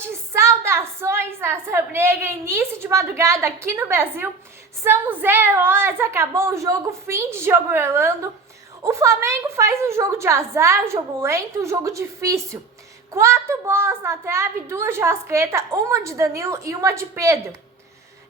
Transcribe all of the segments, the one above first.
noite, saudações nação rubro-negra, início de madrugada aqui no Brasil, são 0 horas, acabou o jogo, fim de jogo Orlando. O Flamengo faz um jogo de azar, um jogo lento, um jogo difícil. 4 bolas na trave, 2 de Arrascaeta, uma de Danilo e uma de Pedro.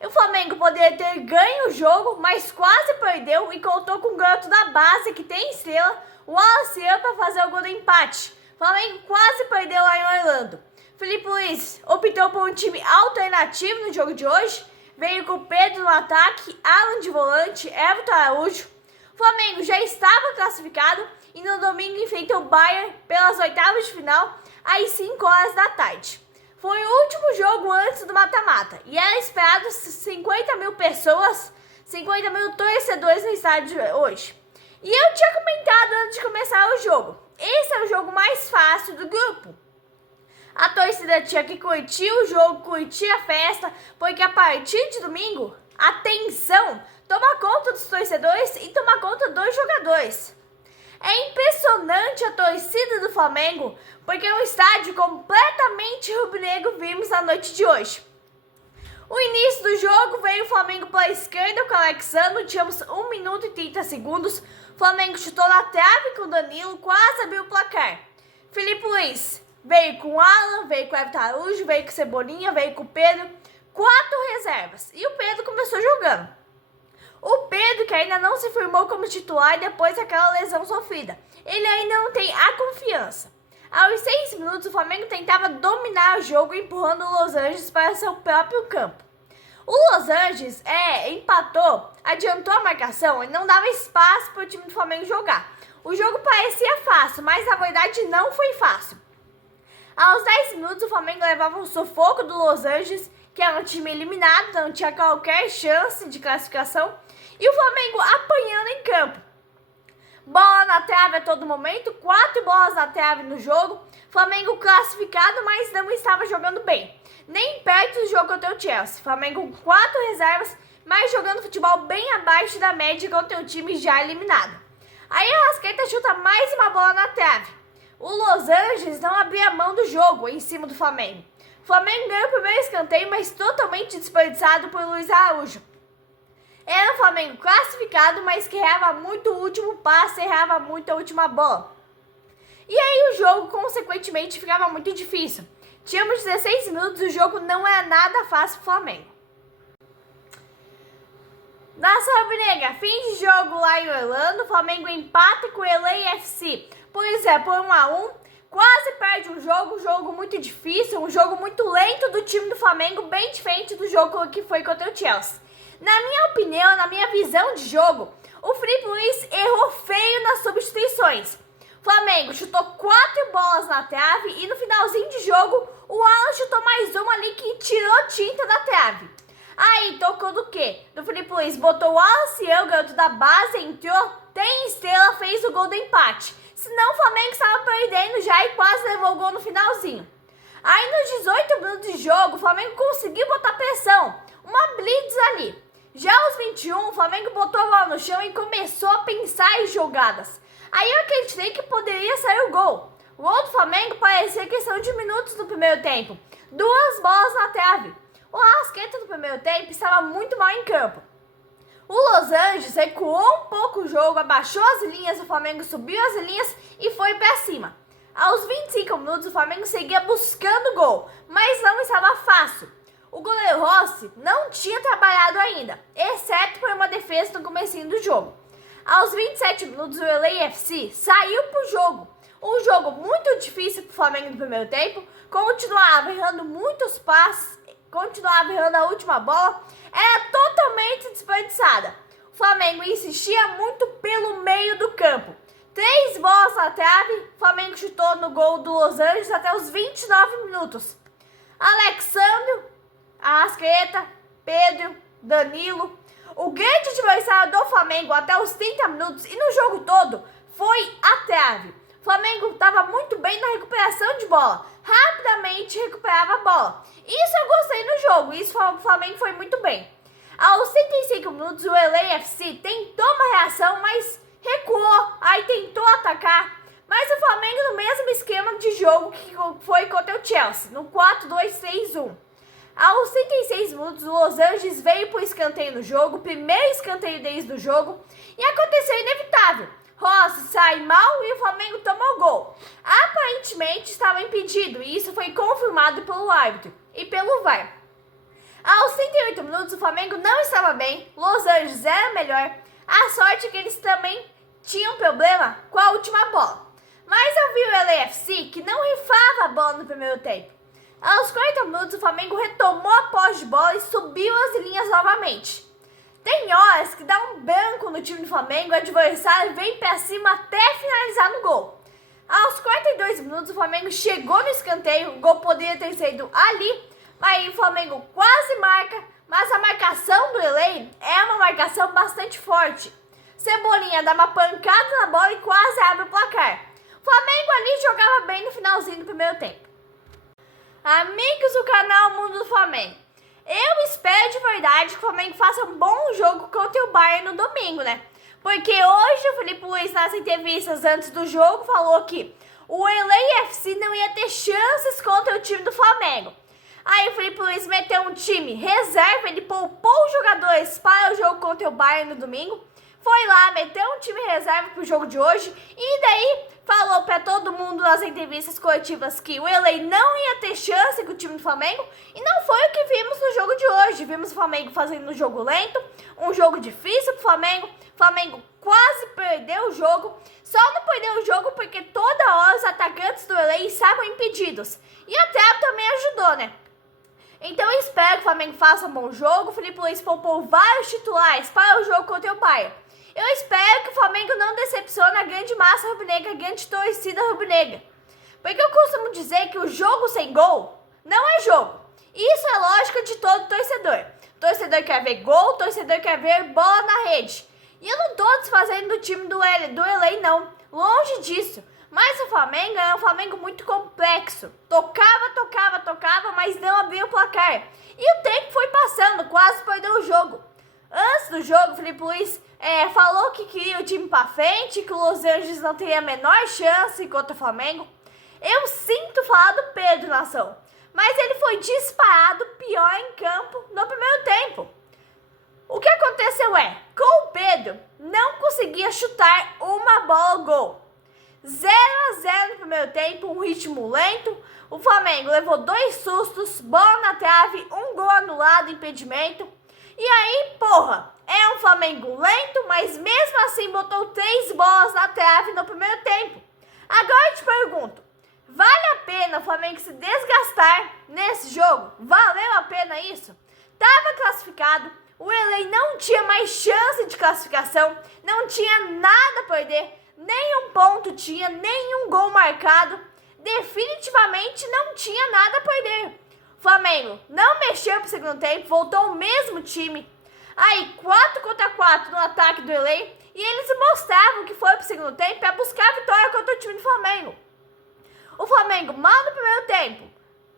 O Flamengo poderia ter ganho o jogo, mas quase perdeu e contou com o garoto da base que tem estrela, o Wallace para fazer o gol do empate. O Flamengo quase perdeu lá em Orlando. Felipe Luiz optou por um time alternativo no jogo de hoje. Veio com Pedro no ataque, Alan de volante, Everton Araújo. O Flamengo já estava classificado e no domingo enfrenta o Bayern pelas oitavas de final às 5 horas da tarde. Foi o último jogo antes do mata-mata e era esperado 50 mil pessoas, 50 mil torcedores no estádio hoje. E eu tinha comentado antes de começar o jogo, esse é o jogo mais fácil do grupo. A torcida tinha que curtir o jogo, curtir a festa, porque a partir de domingo, a tensão toma conta dos torcedores e toma conta dos jogadores. É impressionante a torcida do Flamengo, porque é um estádio completamente rubro-negro vimos na noite de hoje. O início do jogo veio o Flamengo pela esquerda com o Alexandre, tínhamos 1 minuto e 30 segundos. O Flamengo chutou na trave com o Danilo, quase abriu o placar. Felipe Luiz veio com o Alan, veio com o Everton Araújo, veio com o Cebolinha, veio com o Pedro. 4 reservas. E o Pedro começou jogando. O Pedro, que ainda não se firmou como titular depois daquela lesão sofrida. Ele ainda não tem a confiança. Aos 6 minutos, o Flamengo tentava dominar o jogo, empurrando o Los Angeles para seu próprio campo. O Los Angeles empatou, adiantou a marcação e não dava espaço para o time do Flamengo jogar. O jogo parecia fácil, mas na verdade não foi fácil. Aos 10 minutos, o Flamengo levava um sufoco do Los Angeles, que era um time eliminado, não tinha qualquer chance de classificação, e o Flamengo apanhando em campo. Bola na trave a todo momento, 4 bolas na trave no jogo, Flamengo classificado, mas não estava jogando bem, nem perto do jogo contra o Chelsea. Flamengo com 4 reservas, mas jogando futebol bem abaixo da média contra o time já eliminado. Aí a Arrascaeta chuta mais uma bola na trave. O Los Angeles não abria mão do jogo em cima do Flamengo. O Flamengo ganhou o primeiro escanteio, mas totalmente desperdiçado por Luiz Araújo. Era o Flamengo classificado, mas que errava muito o último passe, errava muito a última bola. E aí o jogo, consequentemente, ficava muito difícil. Tínhamos 16 minutos e o jogo não era nada fácil para o Flamengo. Nação rubro-negra, fim de jogo lá em Orlando, o Flamengo empata com o LAFC. Pois é, por 1-1, quase perde um jogo muito difícil, um jogo muito lento do time do Flamengo, bem diferente do jogo que foi contra o Chelsea. Na minha opinião, na minha visão de jogo, o Felipe Luiz errou feio nas substituições. O Flamengo chutou 4 bolas na trave e no finalzinho de jogo, o Alan chutou mais uma ali que tirou tinta da trave. Aí tocou do quê? Do Felipe Luiz, botou o Wallace, o garoto da base, entrou, tem estrela, fez o gol do empate. Senão o Flamengo estava perdendo já e quase levou o gol no finalzinho. Aí nos 18 minutos de jogo, o Flamengo conseguiu botar pressão, uma blitz ali. Já aos 21, o Flamengo botou a bola no chão e começou a pensar em jogadas. Aí eu acreditei que poderia sair o gol. O gol do Flamengo parecia questão de minutos no primeiro tempo. 2 bolas na trave. O Arrascaeta no primeiro tempo estava muito mal em campo. O Los Angeles recuou um pouco o jogo, abaixou as linhas, o Flamengo subiu as linhas e foi para cima. Aos 25 minutos, o Flamengo seguia buscando gol, mas não estava fácil. O goleiro Rossi não tinha trabalhado ainda, exceto por uma defesa no comecinho do jogo. Aos 27 minutos, o LAFC saiu para o jogo. Um jogo muito difícil para o Flamengo no primeiro tempo, continuava errando muitos passes, continuava errando a última bola, era totalmente desperdiçada. O Flamengo insistia muito pelo meio do campo. 3 bolas na trave, o Flamengo chutou no gol do Los Angeles até os 29 minutos. Alexandre, Arrascaeta, Pedro, Danilo. O grande adversário do Flamengo até os 30 minutos e no jogo todo foi a trave. O Flamengo estava muito bem na recuperação de bola, rapidamente recuperava a bola. Isso eu gostei no jogo, isso o Flamengo foi muito bem. Aos 35 minutos o LAFC tentou uma reação, mas recuou, aí tentou atacar, Mas o Flamengo no mesmo esquema de jogo que foi contra o Chelsea, no 4-2-3-1. Aos 36 minutos, o Los Angeles veio para o escanteio no jogo, primeiro escanteio desde o jogo, e aconteceu o inevitável. Rossi sai mal e o Flamengo tomou o gol. Aparentemente estava impedido, e isso foi confirmado pelo árbitro e pelo VAR. Aos 38 minutos, o Flamengo não estava bem, Los Angeles era melhor. A sorte é que eles também tinham problema com a última bola. Mas eu vi o LAFC que não rifava a bola no primeiro tempo. Aos 40 minutos, o Flamengo retomou a posse de bola e subiu as linhas novamente. Tem horas que dá um branco no time do Flamengo, o adversário vem pra cima até finalizar no gol. Aos 42 minutos, o Flamengo chegou no escanteio, o gol poderia ter sido ali, aí o Flamengo quase marca, mas a marcação do LA é uma marcação bastante forte. Cebolinha dá uma pancada na bola e quase abre o placar. O Flamengo ali jogava bem no finalzinho do primeiro tempo. Amigos do canal Mundo do Flamengo, eu espero de verdade que o Flamengo faça um bom jogo contra o Bayern no domingo, né? Porque hoje o Felipe Luiz, nas entrevistas antes do jogo, falou que o LAFC não ia ter chances contra o time do Flamengo. Aí o Felipe Luiz meteu um time reserva, ele poupou os jogadores para o jogo contra o Bayern no domingo. Foi lá, meteu um time reserva para o jogo de hoje e daí falou para todo mundo nas entrevistas coletivas que o LA não ia ter chance com o time do Flamengo e não foi o que vimos no jogo de hoje. Vimos o Flamengo fazendo um jogo lento, um jogo difícil pro Flamengo. O Flamengo quase perdeu o jogo, só não perdeu o jogo porque toda hora os atacantes do LA estavam impedidos. E a trave também ajudou, né? Então eu espero que o Flamengo faça um bom jogo. O Felipe Luiz poupou vários titulares para o jogo contra o Bayern. Eu espero que o Flamengo não decepcione a grande massa rubro-negra, a grande torcida rubro-negra. Porque eu costumo dizer que o jogo sem gol não é jogo. E isso é lógica de todo torcedor. O torcedor quer ver gol, o torcedor quer ver bola na rede. E eu não estou desfazendo do time do LA, não. Longe disso. Mas o Flamengo é um Flamengo muito complexo. Tocava, mas não abriu o placar. E o tempo foi passando, quase perdeu o jogo. Antes do jogo, o Felipe Luiz falou que queria o time pra frente, que o Los Angeles não teria a menor chance contra o Flamengo. Eu sinto falar do Pedro, nação, mas ele foi disparado pior em campo no primeiro tempo. O que aconteceu com o Pedro, não conseguia chutar uma bola ao gol. 0-0 no primeiro tempo, um ritmo lento. O Flamengo levou 2 sustos, bola na trave, um gol anulado, impedimento. E aí, é um Flamengo lento, mas mesmo assim botou 3 bolas na trave no primeiro tempo. Agora eu te pergunto, vale a pena o Flamengo se desgastar nesse jogo? Valeu a pena isso? Tava classificado, o LA não tinha mais chance de classificação, não tinha nada a perder, nenhum ponto tinha, nenhum gol marcado, definitivamente não tinha nada a perder. O Flamengo não mexeu pro segundo tempo, voltou o mesmo time. Aí 4 contra 4 no ataque do LA e eles mostravam que foi pro segundo tempo para buscar a vitória contra o time do Flamengo. O Flamengo mal no primeiro tempo,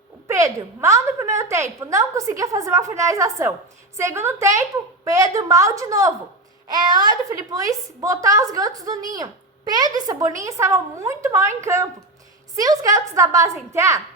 o Pedro mal no primeiro tempo, não conseguia fazer uma finalização. Segundo tempo, Pedro mal de novo. É hora do Felipe Luiz botar os garotos do ninho. Pedro e Cebolinha estavam muito mal em campo. Se os garotos da base entrar,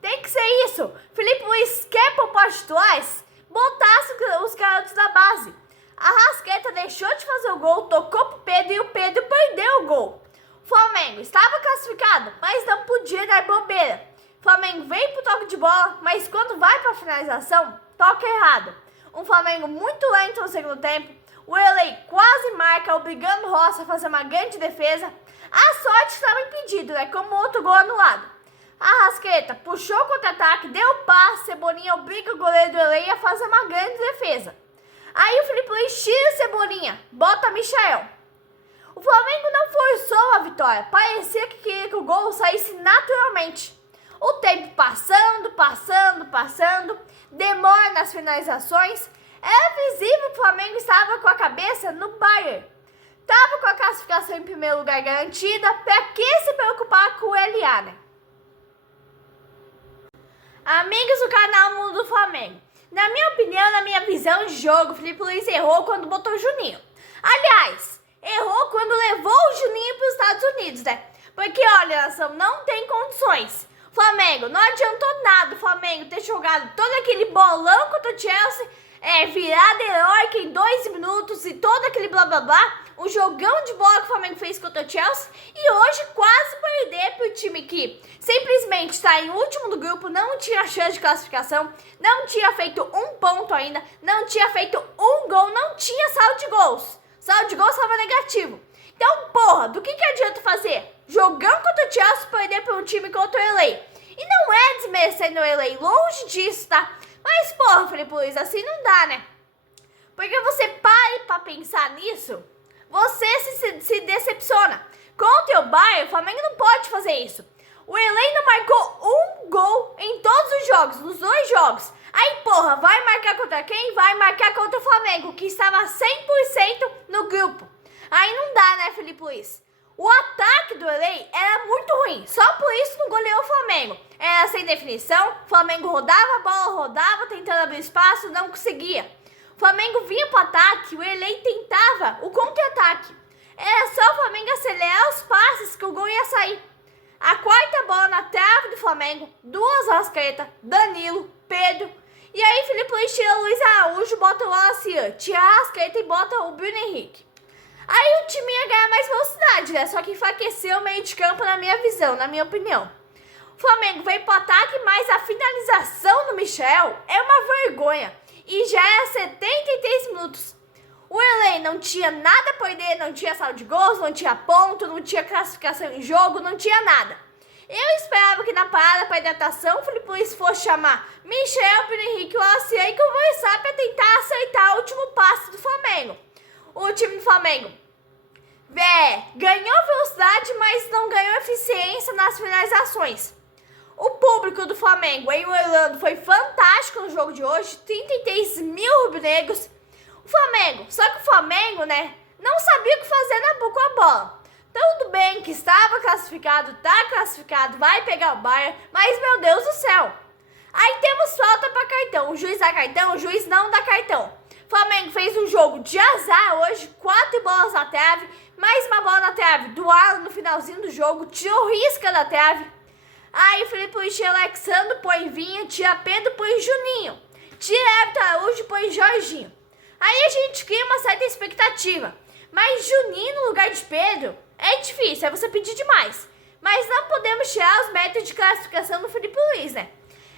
tem que ser isso. Felipe Luiz quer poupar titulares? Botasse os garotos da base. A Arrascaeta deixou de fazer o gol, tocou pro Pedro e o Pedro perdeu o gol. O Flamengo estava classificado, mas não podia dar bobeira. O Flamengo veio pro toque de bola, mas quando vai pra finalização, toca errado. Um Flamengo muito lento no segundo tempo. O LA quase marca, obrigando o Rossi a fazer uma grande defesa. A sorte estava impedido, como outro gol anulado. A Arrascaeta puxou o contra-ataque, deu passe, Cebolinha obriga o goleiro do LA a fazer uma grande defesa. Aí o Felipe Luiz tira Cebolinha, bota Michael. O Flamengo não forçou a vitória, parecia que queria que o gol saísse naturalmente. O tempo passando, demora nas finalizações. Era visível que o Flamengo estava com a cabeça no Bayern. Estava com a classificação em primeiro lugar garantida, para que se preocupar com o LA, né? Amigos do canal Mundo do Flamengo, na minha opinião, na minha visão de jogo, o Felipe Luiz errou quando botou o Juninho. Aliás, errou quando levou o Juninho para os Estados Unidos, Porque, olha, nação, não tem condições. Flamengo, não adiantou nada o Flamengo ter jogado todo aquele bolão contra o Chelsea, virada heróica em 2 minutos e todo aquele blá blá blá, o jogão de bola que o Flamengo fez contra o Chelsea, e hoje quase perder para o time que simplesmente está em último do grupo, não tinha chance de classificação, não tinha feito um ponto ainda, não tinha feito um gol, não tinha saldo de gols. Saldo de gols estava negativo. Então, porra, do que adianta fazer? Jogão contra o Chelsea, perder para um time contra o LA. E não é desmerecendo o LA, longe disso, tá? Mas, porra, Felipe Luiz, assim não dá, né? Porque você para pra pensar nisso, você se decepciona. Contra o Bayern, o Flamengo não pode fazer isso. O LA não marcou um gol em todos os jogos, nos 2 jogos. Aí, porra, vai marcar contra quem? Vai marcar contra o Flamengo, que estava 100% no grupo. Aí não dá, né, Felipe Luiz? O ataque do LA era muito ruim, só por isso não goleou o Flamengo. Era sem definição, o Flamengo rodava a bola, rodava, tentando abrir espaço, não conseguia. O Flamengo vinha pro ataque, o LA tentava o contra-ataque. Era só o Flamengo acelerar os passes que o gol ia sair. A 4ª bola na trave do Flamengo, 2 Arrascaeta, Danilo, Pedro. E aí Felipe Luiz tira o Luiz Araújo, bota o Wallace, tira a Arrascaeta e bota o Bruno Henrique. Aí o time ia ganhar mais velocidade, né? Só que enfraqueceu o meio de campo na minha visão, na minha opinião. O Flamengo veio pro ataque, mas a finalização do Michel é uma vergonha. E já era 73 minutos. O LA não tinha nada a perder, não tinha saldo de gols, não tinha ponto, não tinha classificação em jogo, não tinha nada. Eu esperava que na parada para hidratação o Felipe Luiz fosse chamar Michel, Bruno Henrique e o Wallace e conversar para tentar acertar o último passe do Flamengo. O time do Flamengo ganhou velocidade, mas não ganhou eficiência nas finalizações. O público do Flamengo em Orlando foi fantástico no jogo de hoje, 33 mil rubro-negros. O Flamengo, só que o Flamengo, né, não sabia o que fazer com a bola. Tudo bem que estava classificado, tá classificado, vai pegar o Bayern, mas meu Deus do céu. Aí temos falta para cartão, o juiz dá cartão, o juiz não dá cartão. O Flamengo fez um jogo de azar hoje, 4 bolas na trave, mais uma bola na trave do Alan no finalzinho do jogo, tirou risca da trave. Aí o Felipe Luiz tira Alexandre, põe Vinha, tira Pedro, põe Juninho. Tira Everton Araújo, põe Jorginho. Aí a gente cria uma certa expectativa. Mas Juninho no lugar de Pedro é difícil, é você pedir demais. Mas não podemos tirar os métodos de classificação do Felipe Luiz, né?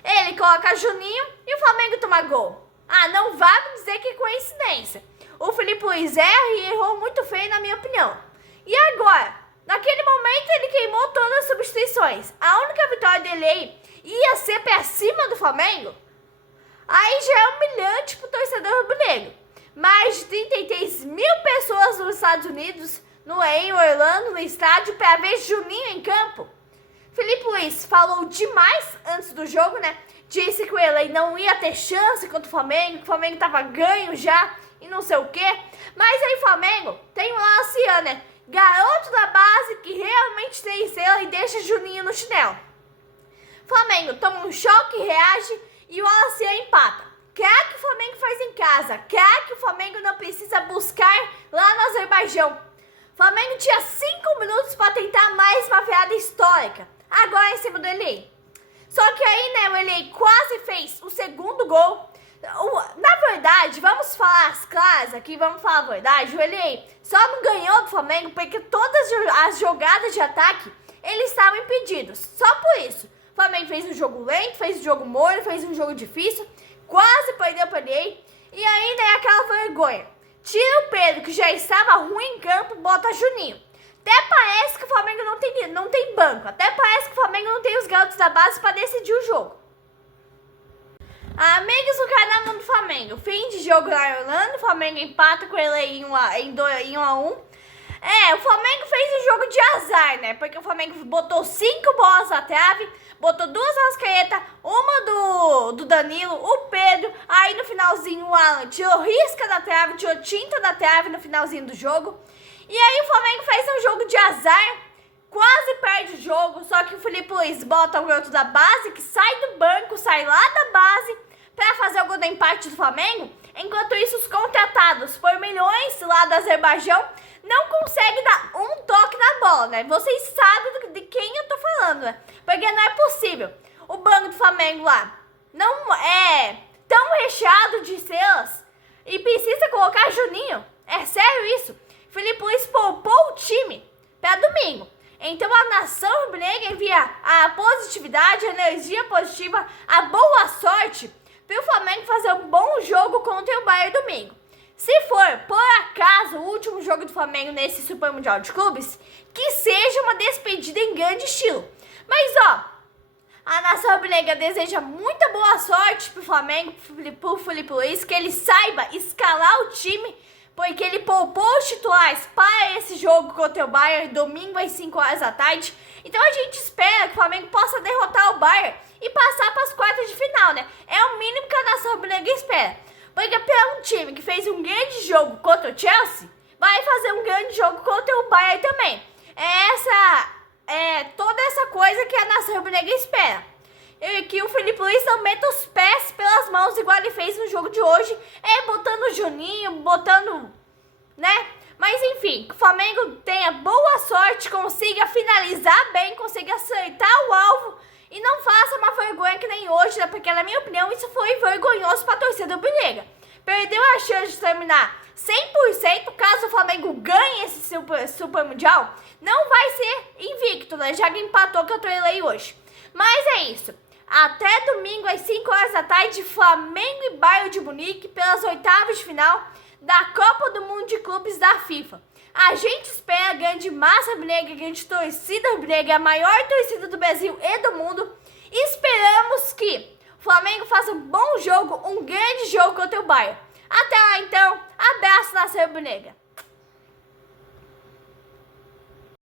Ele coloca Juninho e o Flamengo toma gol. Ah, não vá me dizer que é coincidência. O Felipe Luiz erra e errou muito feio, na minha opinião. E agora? Naquele momento ele queimou todas as substituições. A única vitória dele aí ia ser pra cima do Flamengo. Aí já é humilhante pro torcedor rubro-negro. Mais de 33 mil pessoas nos Estados Unidos, em Orlando, no estádio, para ver Juninho em campo. Felipe Luiz falou demais antes do jogo, né? Disse que o LA não ia ter chance contra o Flamengo, que o Flamengo tava ganho já e não sei o quê. Mas aí o Flamengo tem o Wallace, né? Garoto da base que realmente tem estrela e deixa Juninho no chinelo. Flamengo toma um choque, reage e o Wallace empata. Craque o Flamengo faz em casa. Craque o Flamengo não precisa buscar lá no Azerbaijão. O Flamengo tinha 5 minutos para tentar mais uma virada histórica. Agora em cima do LA. Só que aí, né, o LA quase fez o segundo gol. Na verdade, vamos falar as claras aqui, vamos falar a verdade. O LA só não ganhou do Flamengo porque todas as jogadas de ataque, eles estavam impedidos. Só por isso. O Flamengo fez um jogo lento, fez um jogo morno, fez um jogo difícil. Quase perdeu para o LA. E ainda é aquela vergonha. Tira o Pedro, que já estava ruim em campo, bota Juninho. Até parece que o Flamengo não tem banco. Até parece que o Flamengo não tem os garotos da base para decidir o jogo. Amigos do canal do Flamengo. Fim de jogo lá em Orlando. O Flamengo empata com ele em 1-1. O Flamengo fez um jogo de azar, né? Porque o Flamengo botou 5 bolas na trave, botou 2 Arrascaeta, uma do Danilo, o Pedro. Aí no finalzinho o Alan tirou risca da trave, tirou tinta da trave no finalzinho do jogo. E aí o Flamengo fez um jogo de azar, quase perde o jogo, só que o Felipe Luiz bota o garoto da base, que sai do banco, sai lá da base, para fazer o gol do empate do Flamengo. Enquanto isso, os contratados por milhões lá do Azerbaijão não consegue dar um toque na bola, né? Vocês sabem de quem eu tô falando, né? Porque não é possível. O banco do Flamengo lá não é tão recheado de estrelas e precisa colocar Juninho. É sério isso? Felipe Luiz poupou o time para domingo. Então a nação rubro-negra envia a positividade, a energia positiva, a boa sorte para o Flamengo fazer um bom jogo contra o Bayern domingo. Se for, por acaso, o último jogo do Flamengo nesse Super Mundial de Clubes, que seja uma despedida em grande estilo. Mas ó, a nação rubro-negra deseja muita boa sorte pro Flamengo, pro Felipe Luiz, que ele saiba escalar o time, porque ele poupou os titulares para esse jogo contra o Bayern, domingo às 5 horas da tarde. Então a gente espera que o Flamengo possa derrotar o Bayern e passar para as quartas de final, né? É o mínimo que a nação rubro-negra espera. Porque para um time que fez um grande jogo contra o Chelsea, vai fazer um grande jogo contra o Bayern também. Toda essa coisa que a nação rubro-negra espera. E que o Felipe Luiz não meta os pés pelas mãos, igual ele fez no jogo de hoje, botando o Juninho, né? Mas enfim, que o Flamengo tenha boa sorte, consiga finalizar bem, consiga acertar o alvo e não faça uma vergonha que nem hoje, né? Porque na minha opinião isso foi vergonhoso para a torcida rubro-negra. Perdeu a chance de terminar 100%, caso o Flamengo ganhe esse Super Mundial, não vai ser invicto, né? Já que empatou que eu treinei hoje. Mas é isso. Até domingo às 5 horas da tarde, Flamengo e Bayern de Munique pelas oitavas de final da Copa do Mundo de Clubes da FIFA. A gente espera a grande massa rubro-negra, a grande torcida rubro-negra, a maior torcida do Brasil e do mundo. E esperamos que o Flamengo faça um bom jogo, um grande jogo contra o Bayern. Até lá então, abraço nação rubro-negra.